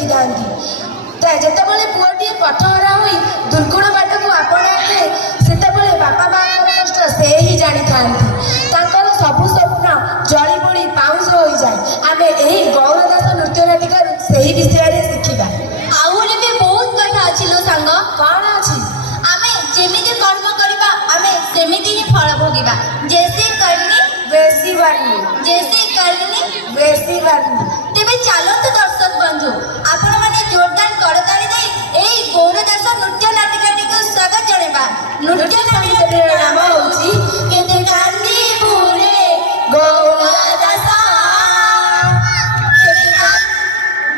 ଦେଖିଥାନ୍ତି। ଯେତେବେଳେ ପୁଅଟିଏ ପଥହରା ହୋଇ ଦୁର୍ଗୁଣ ବାଟକୁ ଆପଣାଏ ସେତେବେଳେ ବାପା ମାଙ୍କର କଷ୍ଟ ସେ ହିଁ ଜାଣିଥାନ୍ତି। ତାଙ୍କର ସବୁ ସ୍ୱପ୍ନ ଜଳି ପୋଡ଼ି ପାଉଁଶ ହୋଇଯାଏ। ଆମେ ଏହି ଗୌରଦାସ ନୃତ୍ୟ ନାଟିକାରୁ ସେହି ବିଷୟ